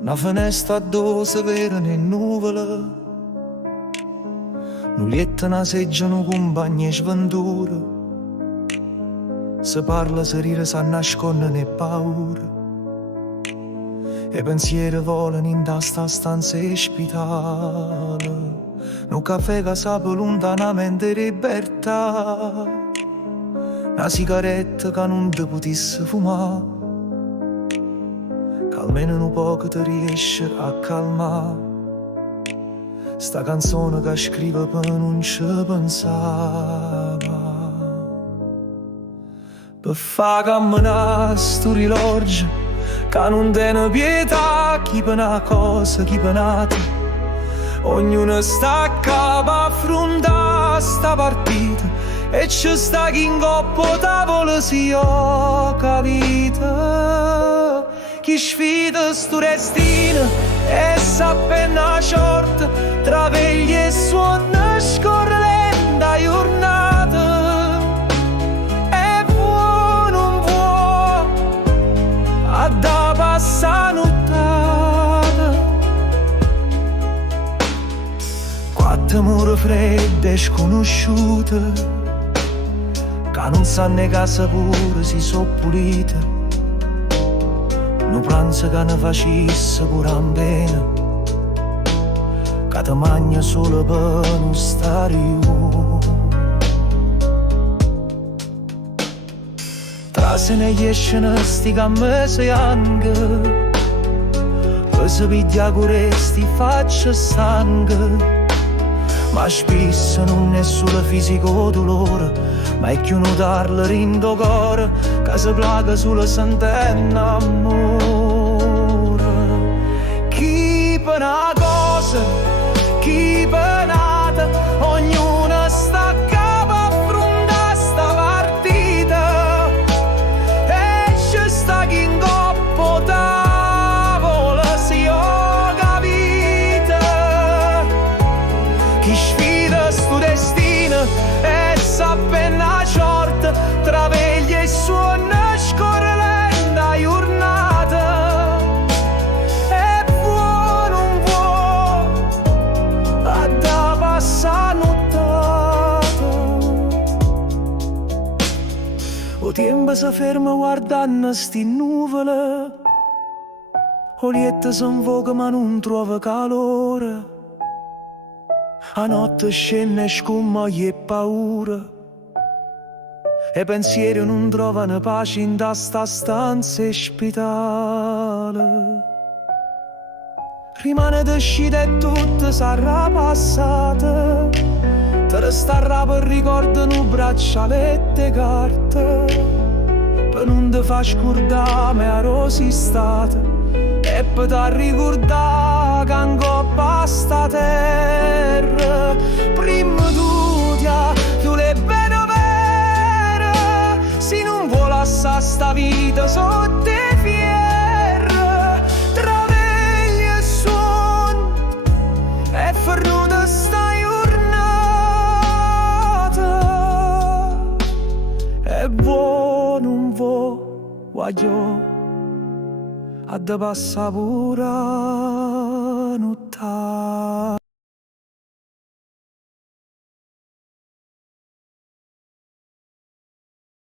Una finestra dove verano e nuvole, un letto, una seggia, un compagno e sventura. Se parla, si ride, si nasconde né paura. E pensieri volano in sta stanza e spitale. Un caffè che sape lontanamente libertà. Una sigaretta che non ti potesse fumare, che almeno un poco ti riesce a calmare. Sta canzone che scrive per non ci pensava, per far camminare sto rilorgio che non tiene pietà. Chi per una cosa, chi per un'altra, ognuno sta a capo a affrontare sta partita. E ci sta chi in coppa tavola si gioca vita. Chi sfida sto destino e sa appena short, tra vegli e suona scorre lenta giornata. E vuoi non vuoi a da passa nottata. Quattro mura fredde e sconosciute, che non sanno che casa pure si so pulite. Un pranzo che ne facesse pure in bene, che ti mangia solo per non stare io. Tra se ne escono sti cammese anche, per se piglia curesti faccia sangue. Ma spesso non è solo fisico dolore, ma è più notarlo rindo cuore, che si placa sulla sentenna amore. Chi per una cosa, chi per un'altra, ognuno sta a capo a affrontare sta partita. E c'è sta chi in coppa tavola si gioca vita. Chi sfida sto destino e sa appena short, tra vegli e suona scorre lenta giornata. E vuoi non vuoi a da passa nottata. O tempo si ferma guardando sti nuvole, o lietta si invoca ma non trova calore. A notte scende e scomma e paura, e pensieri non trovano pace in sta stanza e spitale. Rimane d'uscita e tutto sarà passata, te resterà per ricordo un braccialetto e carte, per non te fa scordare a rosi stata, e per te ricordare che ancora sta terra. Prima tu le bene vere, se non vuoi lasciare sta vita sotto i fieri. Tra vegli e suon è fernuta sta giornata. E vuoi non vuoi, voglio a da passa pura nottata.